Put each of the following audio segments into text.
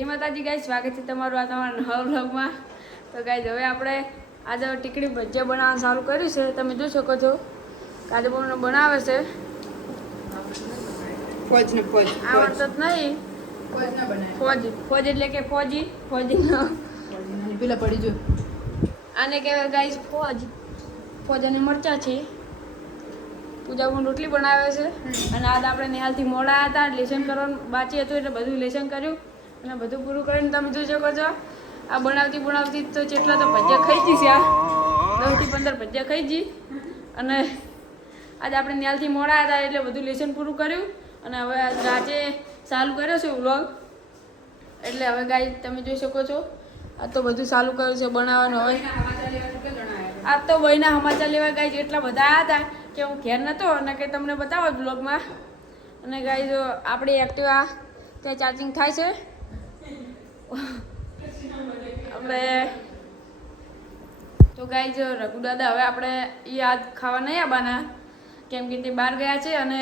જય માતાજી ગાઈસ, સ્વાગત છે તમારું આ તમારા નવા વ્લોગમાં. તો ગાઈસ હવે આપણે આજે ટીકડી ભજીયા બનાવવાનું ચાલુ કર્યું છે. તમે જોઈ શકો છો કાજુ બનાવે છે. આવડતો જ નહીં. ફોજ એટલે કે ફોજી પેલા પડી જો આને કહેવાય ગાઈસ ફોજ અને મરચા છે. પૂજામાં રોટલી બનાવે છે. અને આજ આપણે નિહાલથી મોડા હતા, લેસન કરવાનું બાકી હતું એટલે બધું લેસન કર્યું અને બધું પૂરું કરીને તમે જોઈ શકો છો આ બનાવતી તો જેટલા તો ભજીયા ખાઈ ગઈ છે. આ 10 થી 15 ભજીયા ખાઈ ગઈ. અને આજે આપણે નિહાલથી મોડા હતા એટલે બધું લેસન પૂરું કર્યું અને હવે રાતે ચાલુ કર્યો છે વ્લોગ. એટલે હવે ગાઈસ તમે જોઈ શકો છો આ તો બધું ચાલુ કર્યું છે બનાવવાનું. હવે આ તો ભાઈના સમાચાર લેવા ગાઈસ એટલા બધા આવ્યા હતા કે હું ઘેર નહોતો અને કે તમને બતાવો બ્લોગમાં. અને ગાઈસ આપણી એક્ટિવા ત્યાં ચાર્જિંગ થાય છે. આપણે તો ગાઈસ રઘુ દાદા હવે આપણે એ આજ ખાવા નહીં આવવાના કેમ કે તે બહાર ગયા છે અને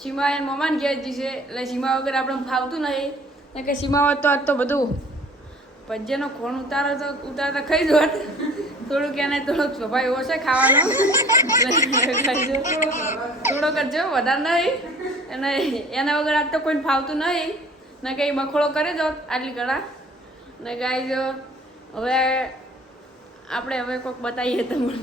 સીમા એને મમ્માને ઘેર જઈ છે. એટલે સીમા વગર આપણે ફાવતું નહીં ને કે સીમા હોત તો આજ તો બધું ભજીયાનો ખોણ ઉતારતા ખાઈ જોત. થોડુંક એને થોડોક સ્વભાવ એવો છે ખાવાનો, થોડો કરજો વધારે નહીં. અને એના વગર આજ તો કોઈને ફાવતું નહીં ને કંઈ બખોળો કરી દો આટલી ઘણા. ને ગાઈઝ હવે આપણે કોઈક બતાવીએ તમને.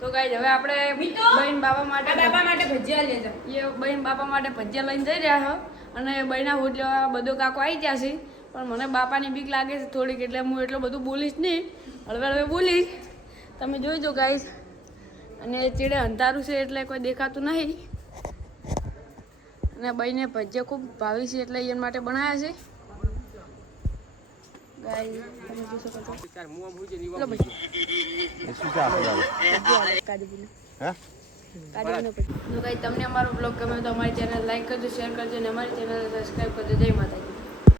તો ગાઈઝ હવે આપણે બહેન બાપા માટે ભજીયા લેજો. એ બહેન બાપા માટે ભજીયા લઈને જઈ રહ્યા છો અને બહેના હોટ લેવા બધો કાકો આવી ગયા છે. પણ મને બાપાની બીક લાગે છે થોડીક એટલે હું એટલું બધું બોલીશ નહીં. હળવે બોલીશ. તમે જોઈ જો ગાઈઝ. અને ચીડે અંધારું છે એટલે કોઈ દેખાતું નહીં. અને બહેને ભજીયા ખૂબ ભાવી છે એટલે એના માટે બનાવ્યા છે. ગાઈઝ તમે જોઈ શકો છો. તમને અમારો બ્લોગ ગમે તો અમારી ચેનલ લાઈક કરજો, શેર કરજો અને અમારી ચેનલ સબસ્ક્રાઈબ કરજો. જય માતાજી.